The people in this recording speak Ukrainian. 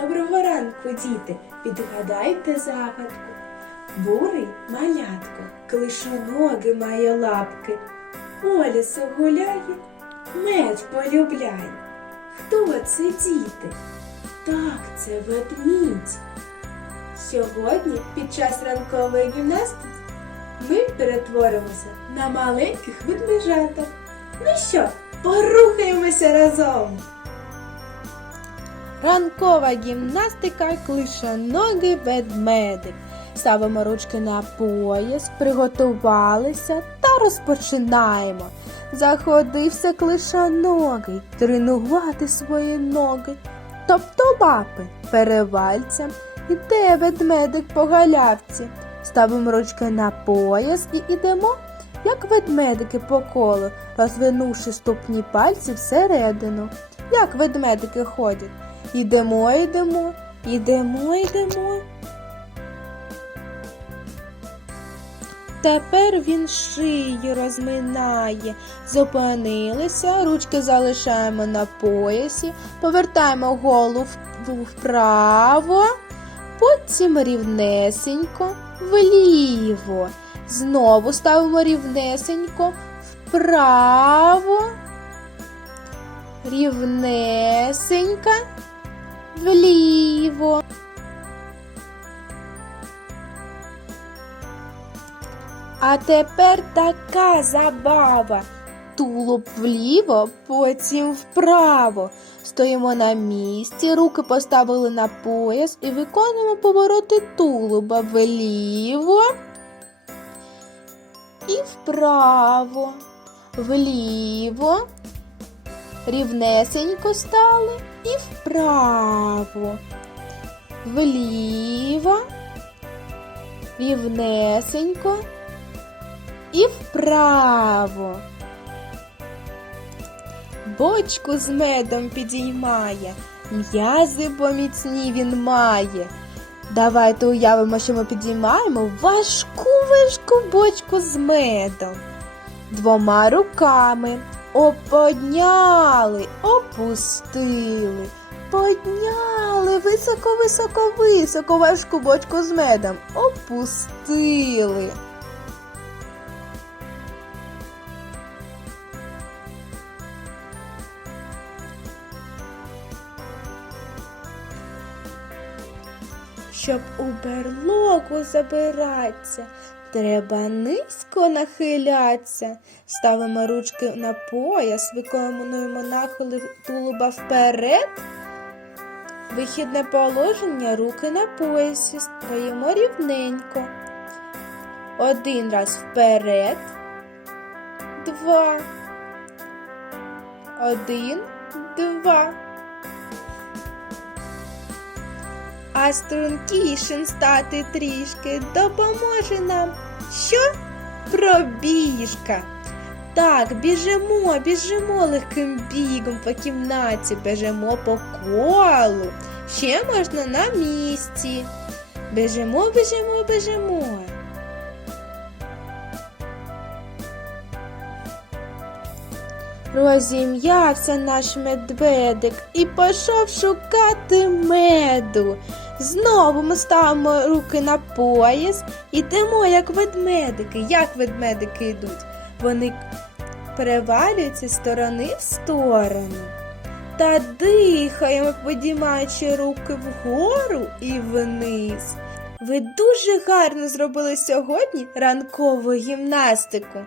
Доброго ранку, діти! Підгадайте загадку. Бурий малятко, клишоноги має лапки, по гуляє, мед полюбляє. Хто це діти? Так, це ведмідь. Сьогодні під час ранкової гімнастики ми перетворимося на маленьких ведмежаток. Ну що, порухаємося разом! Ранкова гімнастика, клишоногий ведмедик. Ставимо ручки на пояс, приготувалися та розпочинаємо. Заходився клишоногий, тренувати свої ноги. Тобто лапи перевальцям, іде ведмедик по галявці. Ставимо ручки на пояс і ідемо, як ведмедики по колу, розвинувши ступні пальці всередину. Як ведмедики ходять. Йдемо, йдемо, йдемо, йдемо. Тепер він шию розминає. Зупинилися, ручки залишаємо на поясі, повертаємо голову вправо, потім рівнесенько вліво. Знову ставимо рівнесенько вправо, рівнесенько вліво. А тепер така забава. Тулуб вліво, потім вправо. Стоїмо на місці, руки поставили на пояс і виконуємо повороти тулуба вліво і вправо, вліво. Рівнесенько стали і вправо, вліво, рівнесенько і вправо. Бочку з медом підіймає, м'язи поміцні він має. Давайте уявимо, що ми підіймаємо важку важку бочку з медом. Двома руками оподняли, опустили, подняли високо, високо, високо важку бочку з медом, опустили. Щоб у берлогу забиратися, треба низько нахилятися. Ставимо ручки на пояс, виконуємо нахили тулуба вперед. Вихідне положення, руки на поясі, стоїмо рівненько. Один раз вперед, два. Один, два. А стрункішим стати трішки допоможе нам. Що? Пробіжка. Так, біжимо, біжимо легким бігом по кімнаті, біжимо по колу. Ще можна на місці. Біжимо, біжимо, біжимо. Розім'явся наш медведик і пішов шукати меду. Знову ми ставимо руки на пояс, ідемо як ведмедики. Як ведмедики йдуть? Вони перевалюються з сторони в сторону. Та дихаємо, підіймаючи руки вгору і вниз. Ви дуже гарно зробили сьогодні ранкову гімнастику.